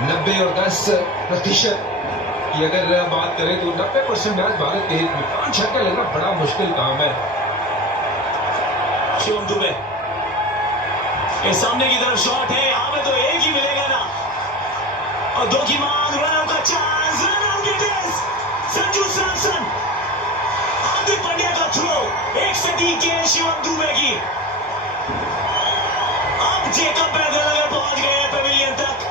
90 और 10% की अगर बात करें तो 90% मैच भारत के हित में। 5 छक्के लेना बड़ा मुश्किल काम है। शिवम दुबे के सामने की तरफ शॉट है, यहाँ पे तो एक ही मिलेगा ना, और दो की मांग, रन का चांस, run out it is. Sanju Samson, Hardik Pandya का थ्रो, एक सटीक गेंद शिवम दुबे की। अब जेकब बैदल अगर पहुंच गए पेविलियन तक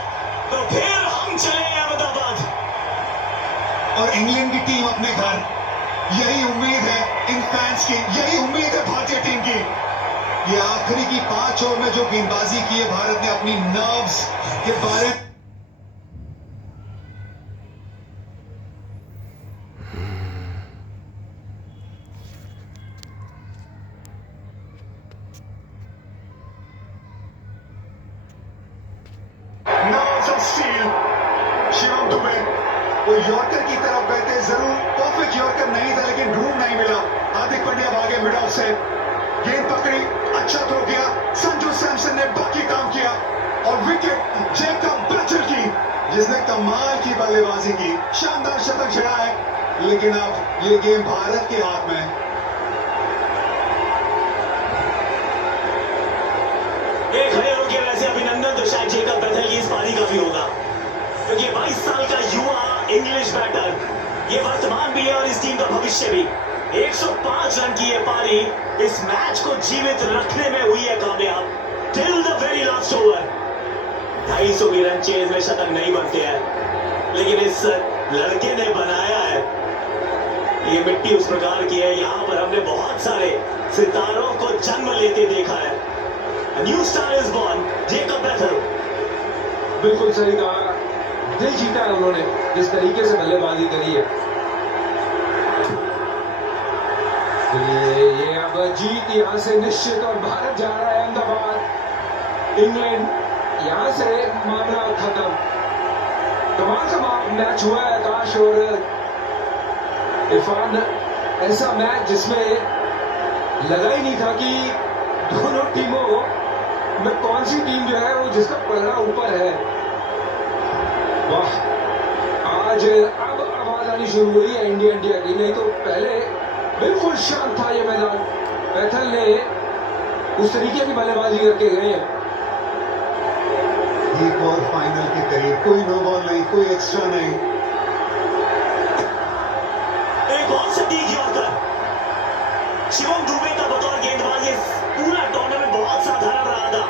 तो फिर हम चले अहमदाबाद। और इंग्लैंड की टीम अपने घर, यही उम्मीद है इन फैंस की, यही उम्मीद है भारतीय टीम की। ये आखिरी की 5 ओवर में जो गेंदबाजी की है भारत ने, अपनी नर्व्स के बारे में शिवम दुबे वो यॉर्कर की तरफ गए थे, जरूर परफेक्ट यॉर्कर नहीं था लेकिन ढूंढ नहीं मिला। हार्दिक पांड्या भागे मिड ऑफ से, गेंद पकड़ी, अच्छा थ्रो किया, संजू सैमसन ने बाकी काम किया और विकेट जेकब बैटल की, जिसने कमाल की बल्लेबाजी की, शानदार शतक छड़ा है। लेकिन अब ये गेम भारत के हाथ में है। खड़े होकर वैसे अभिनंदन तो शायद जेकब बैटल की इस पारी का भी होगा, क्योंकि 22 साल का युवा इंग्लिश बैटर, ये वर्तमान भी है और इस टीम का भविष्य भी। 105 रन की ये पारी इस मैच को जीवित रखने में हुई है कामयाब, till the very last over. 250 की रन चेज में शतक नहीं बनते हैं, लेकिन इस लड़के ने बनाया है। ये मिट्टी उस प्रकार की है, यहाँ पर हमने बहुत सारे सितारों को जन्म लेते देखा है। A new star is born, Jacob battle. बिल्कुल सही कहा, दिल जीता है उन्होंने जिस तरीके से बल्लेबाजी करी है। ये अब जीत यहाँ से निश्चित और भारत जा रहा है अहमदाबाद। इंग्लैंड यहाँ से मामला खत्म। कमाल का मैच हुआ है आकाश और इरफान। ऐसा मैच जिसमें लगा ही नहीं था कि दोनों टीमों में कौन सी टीम जो है वो जिसका पलड़ा ऊपर है। वाह, आज अब आवाज आनी शुरू हुई है इंडिया की, नहीं तो पहले बिल्कुल शांत था ये मैदान। बैथल ने उस तरीके की बल्लेबाजी करके गए हैं। एक और फाइनल के करीब, कोई नो बॉल नहीं, कोई एक्स्ट्रा नहीं। एक और सटीक यॉर्कर, शिवम दुबे का बतौर गेंदबाज पूरा टूर्नामेंट बहुत साधारण रहा था,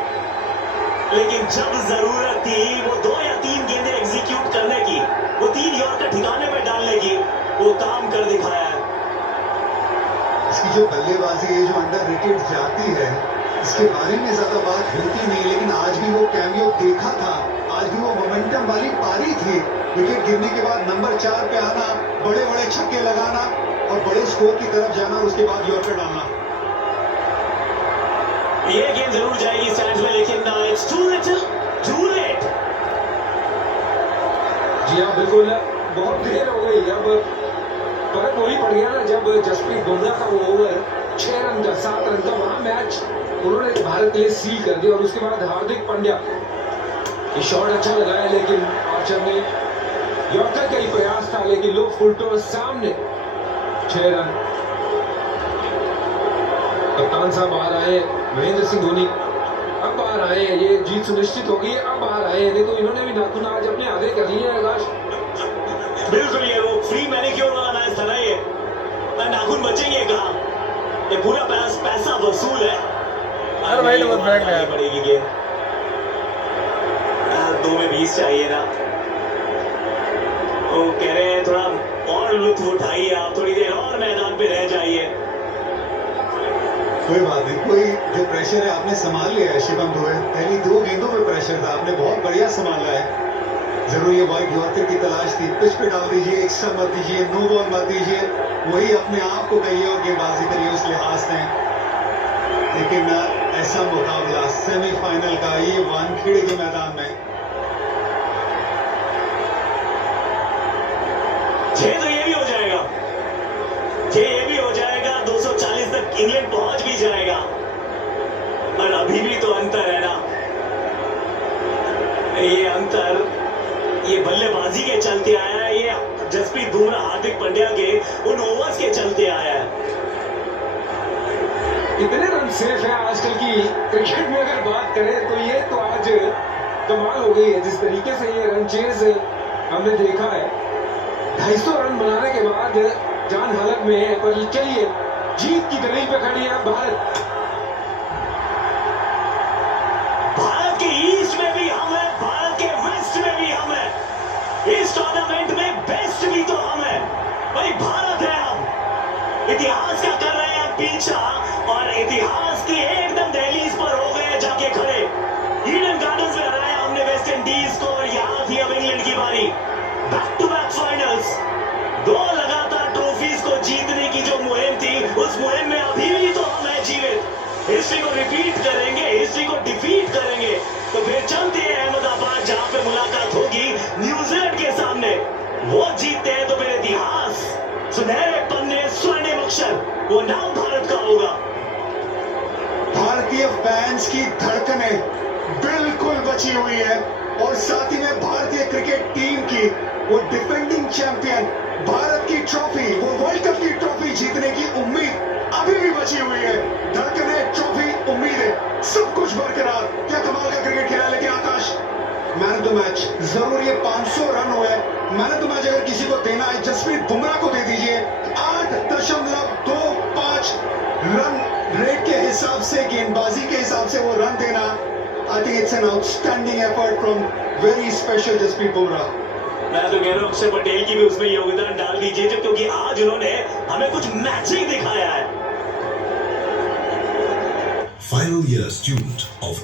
लेकिन जब जरूरत थी वो 2 या 3 गेंदें एग्जीक्यूट करने की, वो 3 यॉर्कर ठिकाने पे डालने की, वो काम कर दिखाया है। इसकी जो बल्लेबाजी है, जो अंडररेटेड जाती है, इसके बारे में ज्यादा बात होती नहीं, लेकिन आज भी वो कैमियो देखा था। आज भी वो मोमेंटम वाली पारी थी। विकेट गिरने के बाद नंबर 4 पे आना, बड़े बड़े छक्के लगाना और बड़े स्कोर की तरफ जाना, उसके बाद यॉर्कर डालना। ये गेंद जरूर जाएगी स्टैंड्स में, लेकिन it's too little too late. जी हाँ, बिल्कुल, बहुत देर हो गई। अब फर्क वही पड़ गया ना जब जसप्रीत बुमराह का वो ओवर 6 रन का 7 रन का, वहां मैच उन्होंने भारत के लिए सील कर दिया। और उसके बाद हार्दिक पांड्या ये शॉट अच्छा लगाया, लेकिन आर्चर ने यॉर्कर का ही प्रयास था, लेकिन लो फुल टॉस सामने 6 रन। कप्तान साहब बाहर आए, महेंद्र सिंह धोनी अब बाहर आए, ये जीत सुनिश्चित होगी, अब बाहर आए। नहीं तो इन्होंने भी नाखून आज अपने आधे कर लिए हैं आकाश। बिल्कुल, ये वो फ्री मैनिक्योर वाला मैच था ना, ये नाखून बचेंगे कहाँ, ये पूरा पैसा वसूल है। यार भाई बहुत बैठ गया पड़ेगी गेम, 2 में 20 चाहिए ना। वो कह रहे हैं थोड़ा और लुत्फ उठाइए, आप थोड़ी देर और मैदान पे रह जाइए। कोई बात नहीं, कोई जो प्रेशर है आपने संभाल लिया है शिवम दुबे। पहली 2 गेंदों पे प्रेशर था, आपने बहुत बढ़िया संभाला है। जरूर ये वाइड यॉर्कर की तलाश थी, पिच पे डाल दीजिए, एक्स्ट्रा मत दीजिए, नो बॉल मत दीजिए, वही अपने आप को कहिए और गेंदबाजी करिए उस लिहाज से। लेकिन ऐसा मुकाबला सेमीफाइनल का, ये वानखेड़े के मैदान में, तो ये भी हो जाएगा, ये भी हो जाएगा, 240 तक इंग्लैंड पहुंच भी जाएगा, पर अभी भी तो अंतर है ना। ये अंतर ये बल्लेबाजी के चलते आया है, ये जसप्रीत बुमराह हार्दिक पांड्या के उन ओवर्स के चलते आया है। इतने रन सेफ है आजकल की क्रिकेट में अगर बात करें तो ये तो आज कमाल हो गई है। जिस तरीके से ये रन चेज हमने देखा है, 250 रन बनाने के बाद जान हालत में है, पर चलिए जीत की दलील पे खड़ी है भारत। भारत के ईस्ट में भी हम हैं, भारत के वेस्ट में भी हम हैं, इस टूर्नामेंट में बेस्ट भी तो हम हैं भाई, भारत है हम। इतिहास का कर रहे हैं पीछा और इतिहास की एकदम दहलीज पर हो गए जाके खड़े। ईडन गार्डन्स में हराया हमने वेस्ट इंडीज को और यहाँ थी अब इंग्लैंड की बारी। बैक टू बैक फाइनल्स, 2 लगातार ट्रॉफीज को जीतने की जो मुहिम थी, उस मुहिम में अभी भी तो हम हैं जीवित। हिस्ट्री को रिपीट करेंगे, हिस्ट्री को डिफीट करेंगे, तो फिर चलते हैं अहमदाबाद जहां पे मुलाकात होगी न्यूजीलैंड के सामने। वो जीतते हैं तो फिर इतिहास, सुनहरे पन्ने, स्वर्णिम अक्षर, वो नाम भारत का होगा। भारतीय फैंस की धड़कनें बिल्कुल बची हुई है और साथ ही में भारतीय क्रिकेट टीम की वो डिफेंडिंग चैंपियन भारत की ट्रॉफी, वो वर्ल्ड कप की ट्रॉफी जीतने की उम्मीद अभी भी बची हुई है। धड़कनें, ट्रॉफी, उम्मीदें, सब कुछ बरकरार। क्या कमाल का क्रिकेट खेला। लेकिन आकाश, मैन ऑफ द मैच जरूर, ये 500 रन हुए, मैन ऑफ द मैच अगर किसी को देना है जसप्रीत बुमराह को दे दीजिए। 8.25 रन रेट के हिसाब से, गेंदबाजी के हिसाब से वो रन देना, I think it's an outstanding effort from very special Jasprit Bumrah. मैं तो कह रहा हूं अक्षर पटेल की भी उसमें योगदान डाल दीजिए, जो क्योंकि आज उन्होंने हमें कुछ मैचिंग दिखाया है। Final year student of